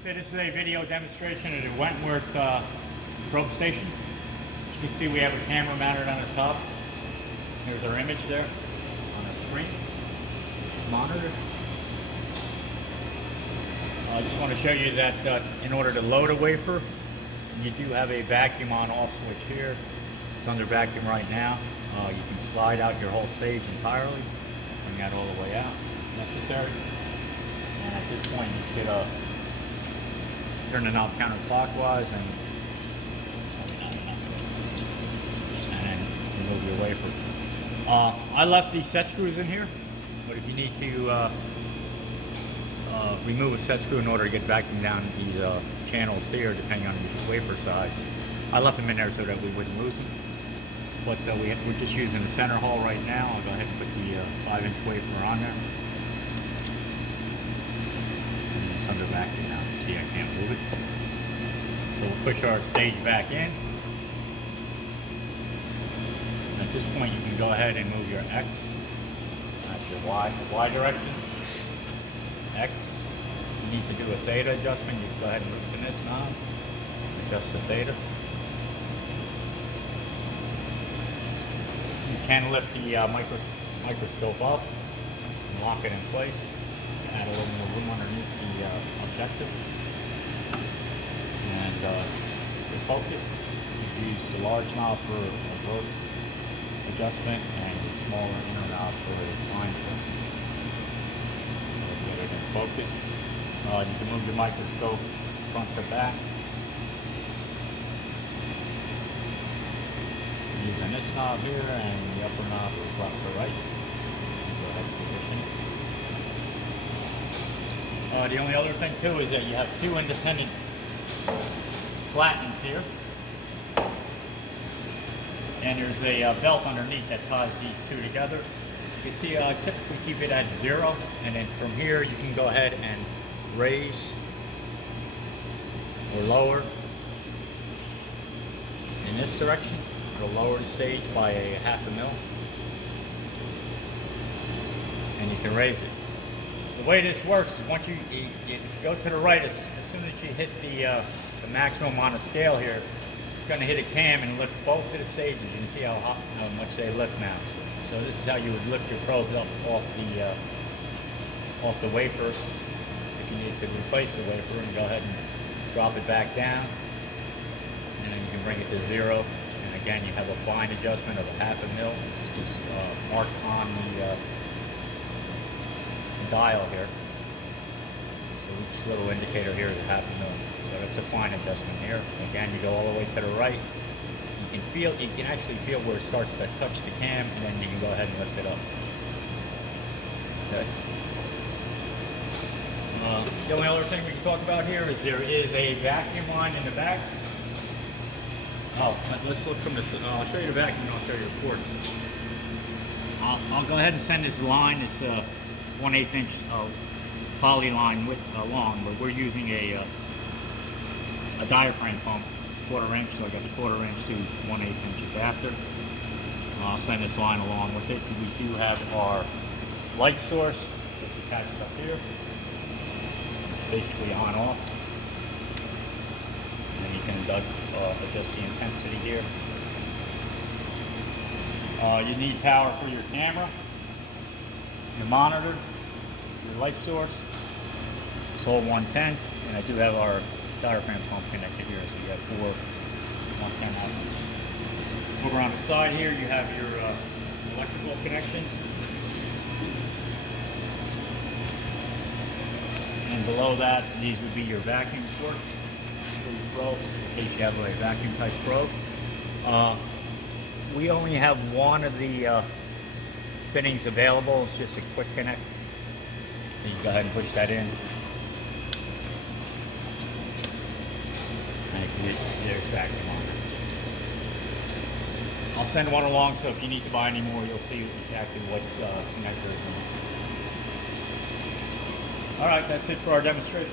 Okay, this is a video demonstration at the Wentworth probe station. As you can see, we have a camera mounted on the top. Here's our image there on the screen. Monitor. I just want to show you that in order to load a wafer, you do have a vacuum on off switch here. It's under vacuum right now. You can slide out your whole stage entirely. Bring that all the way out if necessary. And at this point you should turn the knob counterclockwise and remove your wafer. I left these set screws in here, but if you need to remove a set screw in order to get vacuum down these channels here, depending on your wafer size, I left them in there so that we wouldn't lose them. But we're just using the center hole right now. I'll go ahead and put the 5-inch wafer on there. And it's under vacuum now. See, I can't move it. So we'll push our stage back in. And at this point, you can go ahead and move your X. That's your Y direction. X. You need to do a theta adjustment. You can go ahead and loosen this knob. Adjust the theta. You can lift the microscope up and lock it in place. Add a little more room underneath the objective. And for focus, you use the large knob for a gross adjustment and the smaller inner knob for a fine adjustment. Get it in focus. You can move the microscope front to back. Using this knob here and the upper knob is left to right. Go ahead and position it. The only other thing too is that you have two independent flattens here. And there's a belt underneath that ties these two together. You can see typically keep it at 0, and then from here you can go ahead and raise or lower in this direction. It'll lower the stage by a 1/2 mil, and you can raise it. The way this works is once you go to the right, as soon as you hit the maximum on the scale here, it's going to hit a cam and lift both of the stages. You can see how much they lift now. So this is how you would lift your probes up off the wafer. If you need to replace the wafer, and go ahead and drop it back down, and then you can bring it to 0. And again, you have a fine adjustment of a 1/2 mil. It's just marked on the dial here. So each little indicator here is a 1/2 mil. So that's a fine adjustment here. Again, you go all the way to the right. You can actually feel where it starts to touch the cam, and then you can go ahead and lift it up. Okay. The only other thing we can talk about here is there is a vacuum line in the back. Oh, let's look from this. I'll show you the vacuum and I'll show you the ports. I'll go ahead and send this line, this 1/8 inch poly line long, but we're using a diaphragm pump, 1/4 inch, so I got the 1/4 inch to 1/8 inch adapter. I'll send this line along with it. We do have our light source that's attached up here. It's basically on off. And then you can adjust the intensity here. You need power for your camera, your monitor, your light source. It's all 110, and I do have our diaphragm pump connected here, so you have 4 110 outlets. Over on the side here, you have your electrical connections. And below that, these would be your vacuum ports for your probe, in case you have a vacuum type probe. We only have one of the fittings available. It's just a quick connect. So you go ahead and push that in. And you can get there's vacuum on. I'll send one along, so if you need to buy any more, you'll see exactly what connector it needs. Alright, that's it for our demonstration.